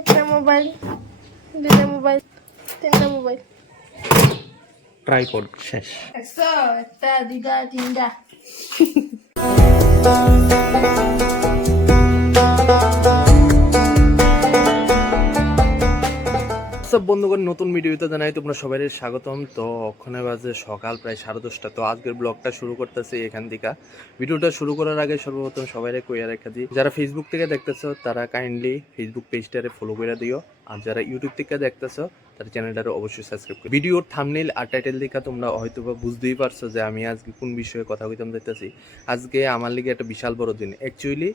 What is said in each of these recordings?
একটা মোবাইল, দুইটা মোবাইল, তিনটা মোবাইল। ট্রাইপড শেষ। একশো, একটা, দুইটা, তিনটা। সব বন্ধুগণ, নতুন ভিডিওতে জানাই তোমরা সবাই স্বাগতম। তো ওখানে বাজে সকাল প্রায় 10:30। তো আজকের ব্লগটা শুরু করতেছি এখান থেকে। ভিডিওটা শুরু করার আগে সর্বপ্রথম সবাই কইয়া রেখা দিই, যারা ফেসবুক থেকে দেখতেছো তারা কাইন্ডলি ফেসবুক পেজটারে ফলো করে দিও, আর যারা ইউটিউব থেকে দেখতেছো তার চ্যানেলটারে অবশ্যই সাবস্ক্রাইব করো। ভিডিওর থাম্বনেইল আর টাইটেল দেখে তোমরা হয়তো বা বুঝতেই পারছো যে আমি আজকে কোন বিষয়ে কথা কইতাম যাইতেছি। আজকে আমার লিগে একটা বিশাল বড় দিন। অ্যাকচুয়ালি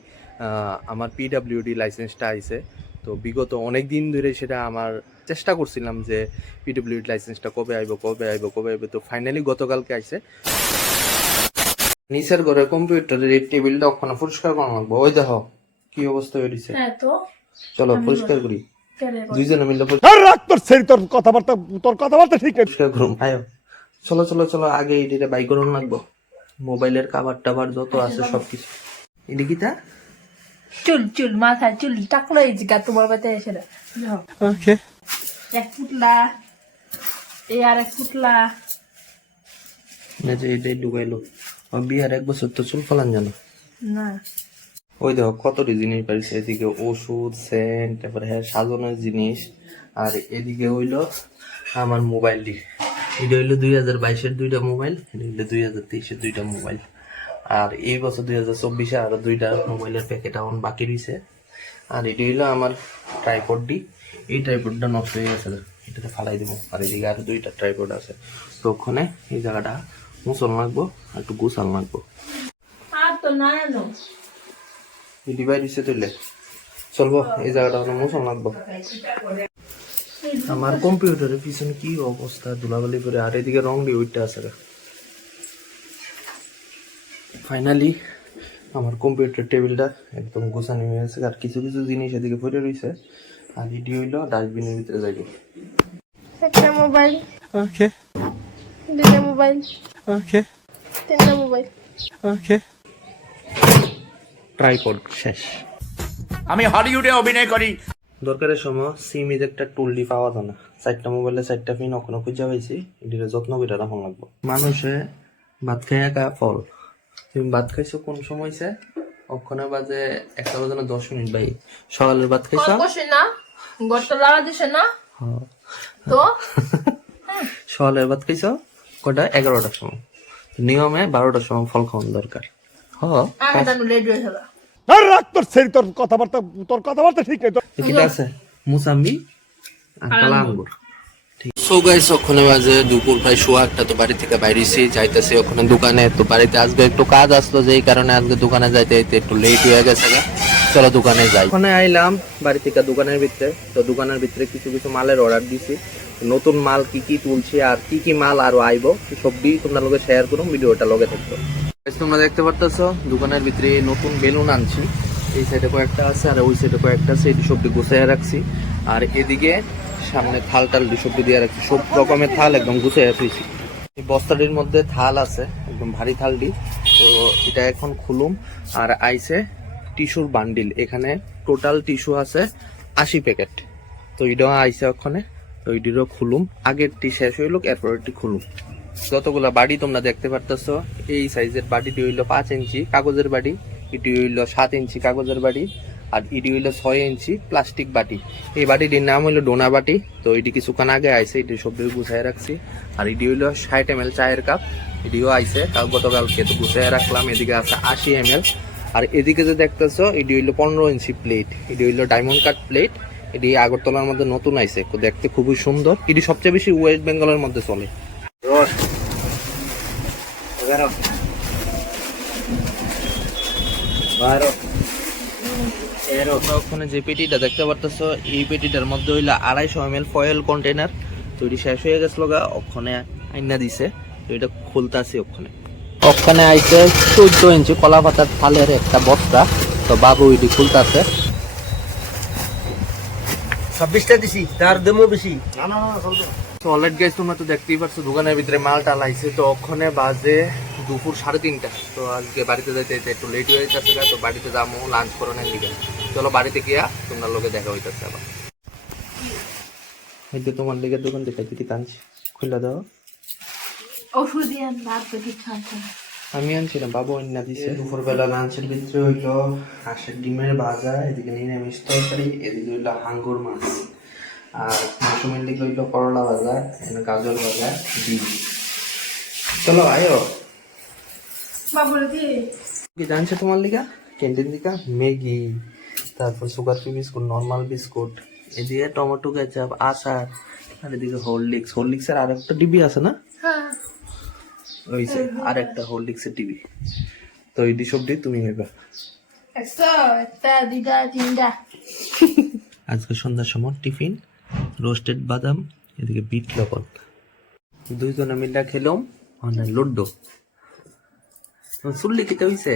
আমার পিডাব্লিউডি লাইসেন্সটা আইছে। তো বিগত অনেক দিন ধরে সেটা আমার চেষ্টা করছিলাম যে পিডব্লিউডি লাইসেন্সটা কবে আইব। তো ফাইনালি গতকালকে আইছে। নিচের ঘরে কম্পিউটারের এই টেবিলটা ওখানে পরিষ্কার করা লাগবো। ওই দেখো কি অবস্থা হয়েছে। হ্যাঁ তো চলো পরিষ্কার করি দুইজনে মিলে। তোর কথাবার্তা ঠিক নেই। পরিষ্কার করুন আয়ো। চলো চলো চলো, আগে এদিকে বাই করুন লাগবো। মোবাইলের কাভার টাভার যত আছে সবকিছু। এটি কি তা? চুল চুল মাথায় চুল টাকলো এই জিগা তোমার বাতে এসে ওকে, এক ফুটলা এই আর এক ফুটলা। যে এটাই ঢুকাইলো। বিহার 1 বছর তো চুল ফলান জানো না। ওই দেখো কত জিনিস পাইছে। এদিকে ওষুধ, সেন্ট, তারপরে হ্যাঁ সাজানোর জিনিস। আর এদিকে হইলো আমার মোবাইলটি। এটা হইলো 2022-এর 2টা মোবাইল, এটা হইলো 2023-এর 2টা মোবাইল। আর এই বছর 2024-এ আরো 2টা মোবাইলের প্যাকেট এখন বাকি রয়েছে। আর এটি হইলো আমার ট্রাইপডটি। এই ট্রাইপডটা নষ্ট হয়ে গেছে, এটাতে ফালাই দেবো। আর এদিকে আরো 2টা ট্রাইপড আছে। তো ওখানে এই জায়গাটা মুছন লাগবো আর একটু গুছান লাগবো। আর তো না নো ডিভাইড দিচ্ছে তুললে চলবো। এই জায়গাটা মানে মোছন লাগবো। আমার কম্পিউটারের পিছনে কি অবস্থা, ধুলাবালি করে। আর এদিকে রং দিয়ে ওইটা আছে। ফাইনালি আমার কম্পিউটার টেবিলটা একদম গোছানো হয়ে গেছে। আর কিছু কিছু জিনিস এদিকে পড়ে রয়েছে। আর এটি হইলো ডাস্টবিনের ভিতরে যাইব। একটা মোবাইল, ওকে, দুইটা মোবাইল, ওকে, তিনটা মোবাইল। ওকে। ট্রাইপড শেষ। আমি হলিউডে অভিনয় করি। দরকারের সময় সিম ইজেক্টার টুলটি পাওয়া যায় না। 4টা মোবাইলে 4টা পিন ওখানে খুঁজে পাইছি। এটির যত্ন করে রাখা লাগবো। মানুষে ভাত খাই একা ফল। তুমি ভাত খাইছো কোন সময়ছে? ওখানে বাজে 1টা বাজে 10 মিনিট ভাই। সকালের ভাত খাইছো? বসে না গর্ত লাগা দিছে না হ্যাঁ। তো সকালের ভাত খাইছো কটা? 11টার সময়। নিয়মে 12টার সময় ফল খাওয়ানো দরকার। হ্যাঁ, আগাটা রেডি হয়ে গেল। আর রাখ তোর কথাবার্তা ঠিক নেই। কিটা আছে? মুসাম্বি আর কালা আঙ্গুর। সো গাইস, ওখানে বাজে দুপুর প্রায় 1:15। তো বাড়ি থেকে বাইরেছি, যাইতেছি ওখানে দোকানে। তো বাড়িতে আজকে একটু কাজ আসলো, যেই কারণে আজকে দোকানে যাইতে একটু লেট হয়ে গেছে। চলো দোকানে যাই। ওখানে আইলাম বাড়ি থেকে দোকানের ভিতরে। তো দোকানের ভিতরে কিছু কিছু মালের অর্ডার দিছি। নতুন মাল কি কি তুলছি আর কি কি মাল আরো আইবো সবই তোমরা লগে শেয়ার করুন, ভিডিওটা লগে থাকতো। তোমরা দেখতে পারতেছো দোকানের ভিতরে নতুন বেলুন আনছি। এই সাইডে কয়েকটা আছে আর ওই সাইডে কয়েকটা আছে। এটি সবটি গুছাইয়া রাখছি। আর এদিকে সামনে থাল টাল সবটি দিয়ে রাখছি। সব রকমের থাল একদম গুছাইয়া থুইছি। এই বস্তাটির মধ্যে থাল আছে, একদম ভারী থালটি। তো এটা এখন খুলুম। আর আইছে টিস্যুর বান্ডিল। এখানে টোটাল টিস্যু আছে 80 প্যাকেট। তো এটাও আইছে ওখানে। তো এটিরও খুলুম। আগেরটি শেষ হইল, এরপরেরটি খুলুম। যতগুলা বাড়ি তোমরা দেখতে পারতেছো, এই সাইজের বাড়িটি হইল 5 ইঞ্চি কাগজের বাড়ি, এটি হইল 7 ইঞ্চি কাগজের বাড়ি, আর এটি হইল 6 ইঞ্চি প্লাস্টিক বাটি। এই বাটিটির নাম হইল ডোনা বাটি। তো এটি কিছুক্ষণ আগে আইছে, এটি সব গুছাই রাখছি। আর এটি হইল 60 ml চায়ের কাপ, এটিও আইছে গতকালকে। তো গুছাই রাখলাম। এদিকে আছে 80 ml। আর এদিকে যে দেখতেছো এটি হইল 15 ইঞ্চি প্লেট, এটি হইল ডায়মন্ড কাট প্লেট। এটি আগরতলার মধ্যে নতুন আইছে, দেখতে খুবই সুন্দর। এটি সবচেয়ে বেশি ওয়েস্ট বেঙ্গলের মধ্যে চলে। ওখানে যে পেটিটা দেখতে পারতেছো, এই পেটিটার মধ্যে হইলো 250 ml ফয়েল কন্টেনার। তো এটি শেষ হয়ে গেছিল গা, ওখানে আইনা দিছে। তো এটা খুলতাছি। ওখানে আইছে 14 ইঞ্চি কলা পাতার থালের একটা বস্তা। তো বাবু এটি খুলতাছে। 26টা দিছি, তার দামও বেশি। অলরেডি গাইস, তোমরা তো দেখতেই পারছো দোকানের ভিতরে মালটা লাইছে। তো ওখানে বাজে দুপুর 3:30। তো আজকে বাড়িতে যাইতে একটু লেট হয়ে যাচ্ছে। তো বাড়িতে যাবো লাঞ্চ করানোর লিগে। চলো বাড়িতে গিয়া তোমরা লোকে দেখা হইতেছে আবার। এই তো তোমার লেগে দোকান থেকে কি টানছি, খুলে দাও। ওষুধ দিয়ে রাত কিছু আছে না। আমি আনছিলাম, বাবু আন্না দিছে। দুপুরবেলা লাঞ্চের ভিতরে হইলো হাঁসের ডিমের ভাজা, এদিকে নিরামিষ তরকারি, এদিকে হইলো হাঙ্গর মাছ, আর মৌসুমের দিকে হইলো করলা ভাজা, এখানে গাজর ভাজা, ডিম। চলো আয়ো। বাবুরে দিয়ে কি জানছে তোমার লিগা ক্যান্টিন দিকা ম্যাগি, তারপর sugar free biscuit, normal biscuit, এদিকে টমেটো কেচাপ, আচার, আর এদিকে হরলিক্সের আর একটা ডিবি আছে না, হ্যাঁ ওইছে আর একটা হরলিক্সের ডিবি। তো এই সব দিয়ে তুমি নেবে। একটা দুইটা তিনটা। আজকে সন্ধ্যার সময় টিফিন রোস্টেড বাদাম, এদিকে বিট লবণ, দুইজনে মিলে খেলাম মানে লড্ডু। চুল্লি খেতে হইছে।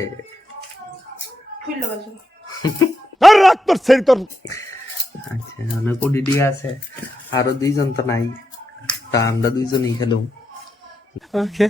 খুললো বাজু আর রাখ তোর সেই তোর আচ্ছা, অনেক ডিডি আছে, আরো দুইজন তো নাই, তা আমরা দুইজনই খেলাম। ওকে